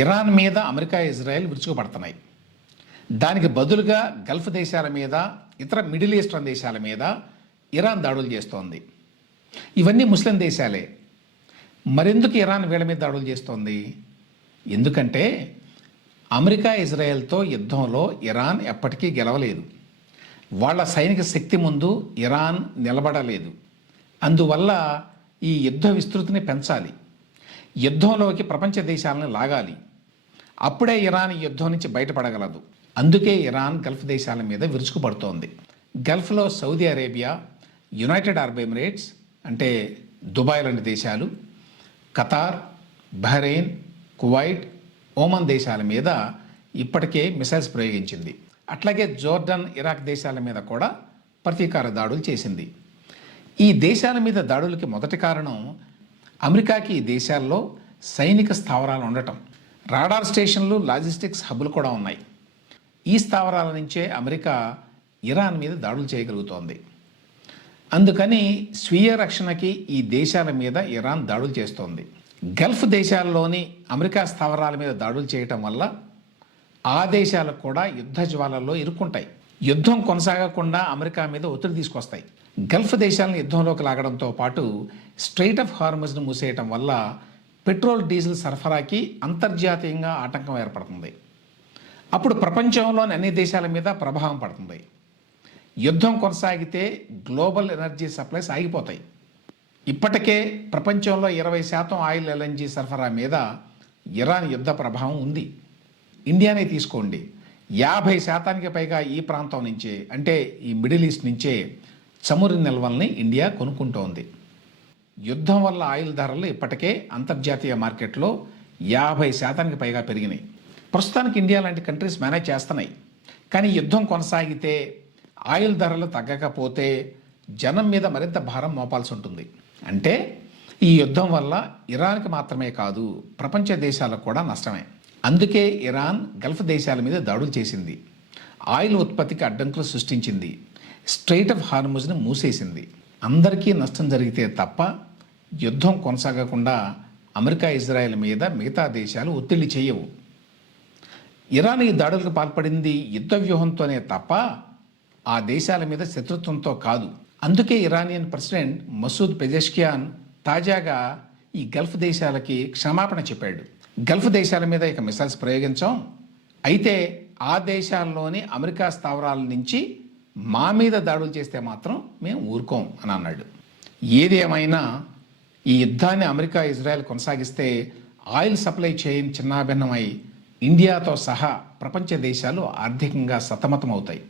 Iran మీద America, Israel విరుచుకుపడుతున్నాయి. దానికి బదులుగా గల్ఫ్ దేశాల మీద, ఇతర మిడిల్ ఈస్టర్న్ దేశాల మీద ఇరాన్ దాడులు చేస్తోంది. ఇవన్నీ ముస్లిం దేశాలే. మరెందుకు ఇరాన్ వీళ్ళ మీద దాడులు చేస్తోంది? ఎందుకంటే అమెరికా, ఇజ్రాయెల్తో యుద్ధంలో ఇరాన్ ఎప్పటికీ గెలవలేదు. వాళ్ళ సైనిక శక్తి ముందు ఇరాన్ నిలబడలేదు. అందువల్ల ఈ యుద్ధ విస్తృతిని పెంచాలి, యుద్ధంలోకి ప్రపంచ దేశాలను లాగాలి. అప్పుడే ఇరాన్ ఈ యుద్ధం నుంచి బయటపడగలదు. అందుకే ఇరాన్ గల్ఫ్ దేశాల మీద విరుచుకుపడుతోంది. గల్ఫ్లో Saudi Arabia, United Arab Emirates అంటే దుబాయ్ లాంటి దేశాలు, ఖతార్, బహ్రెయిన్, కువైట్, ఓమన్ దేశాల మీద ఇప్పటికే మిసైల్స్ ప్రయోగించింది. అట్లాగే జోర్డన్, ఇరాక్ దేశాల మీద కూడా ప్రతీకార దాడులు చేసింది. ఈ దేశాల మీద దాడులకి మొదటి కారణం అమెరికాకి ఈ దేశాల్లో సైనిక స్థావరాలు ఉండటం. రాడార్ స్టేషన్లు, లాజిస్టిక్స్ హబ్బులు కూడా ఉన్నాయి. ఈ స్థావరాల నుంచే అమెరికా ఇరాన్ మీద దాడులు చేయగలుగుతోంది. అందుకని స్వీయ రక్షణకి ఈ దేశాల మీద ఇరాన్ దాడులు చేస్తోంది. గల్ఫ్ దేశాల్లోని అమెరికా స్థావరాల మీద దాడులు చేయటం వల్ల ఆ దేశాలకు కూడా యుద్ధ జ్వాలల్లో ఇరుక్కుంటాయి. యుద్ధం కొనసాగకుండా అమెరికా మీద ఒత్తిడి తీసుకొస్తాయి. గల్ఫ్ దేశాలను యుద్ధంలోకి లాగడంతో పాటు స్ట్రెయిట్ ఆఫ్ హార్మజ్ను మూసేయటం వల్ల పెట్రోల్, డీజిల్ సరఫరాకి అంతర్జాతీయంగా ఆటంకం ఏర్పడుతుంది. అప్పుడు ప్రపంచంలోని అన్ని దేశాల మీద ప్రభావం పడుతుంది. యుద్ధం కొనసాగితే గ్లోబల్ ఎనర్జీ సప్లైస్ ఆగిపోతాయి. ఇప్పటికే ప్రపంచంలో 20% ఆయిల్, ఎల్ఎన్జీ సరఫరా మీద ఇరాన్ యుద్ధ ప్రభావం ఉంది. ఇండియానే తీసుకోండి, 50% పైగా ఈ ప్రాంతం నుంచే, అంటే ఈ మిడిల్ ఈస్ట్ నుంచే చమురు నిల్వల్ని ఇండియా కొనుక్కుంటోంది. యుద్ధం వల్ల ఆయిల్ ధరలు ఇప్పటికే అంతర్జాతీయ మార్కెట్లో 50% పైగా పెరిగినాయి. ప్రస్తుతానికి ఇండియా లాంటి కంట్రీస్ మేనేజ్ చేస్తున్నాయి. కానీ యుద్ధం కొనసాగితే, ఆయిల్ ధరలు తగ్గకపోతే జనం మీద మరింత భారం మోపాల్సి ఉంటుంది. అంటే ఈ యుద్ధం వల్ల ఇరాన్కి మాత్రమే కాదు, ప్రపంచ దేశాలకు కూడా నష్టమే. అందుకే ఇరాన్ గల్ఫ్ దేశాల మీద దాడులు చేసింది. ఆయిల్ ఉత్పత్తికి అడ్డంకులు సృష్టించింది. స్ట్రెయిట్ ఆఫ్ హార్ముజ్ని మూసేసింది. అందరికీ నష్టం జరిగితే తప్ప యుద్ధం కొనసాగకుండా అమెరికా, ఇజ్రాయెల్ మీద మిగతా దేశాలు ఒత్తిడి చేయవు. ఇరాన్ ఈ దాడులకు పాల్పడింది యుద్ధ వ్యూహంతోనే తప్ప ఆ దేశాల మీద శత్రుత్వంతో కాదు. అందుకే ఇరానియన్ ప్రెసిడెంట్ మసూద్ పెజెష్కియాన్ తాజాగా ఈ గల్ఫ్ దేశాలకి క్షమాపణ చెప్పాడు. గల్ఫ్ దేశాల మీద ఇక మిసైల్స్ ప్రయోగించాం, అయితే ఆ దేశాల్లోని అమెరికా స్థావరాల నుంచి మా మీద దాడులు చేస్తే మాత్రం మేము ఊరుకోం అని అన్నాడు. ఏది ఏమైనా ఈ యుద్ధాన్ని అమెరికా, ఇజ్రాయెల్ కొనసాగిస్తే ఆయిల్ సప్లై చైన్ చిన్నాభిన్నమై ఇండియాతో సహా ప్రపంచ దేశాలు ఆర్థికంగా సతమతమవుతాయి.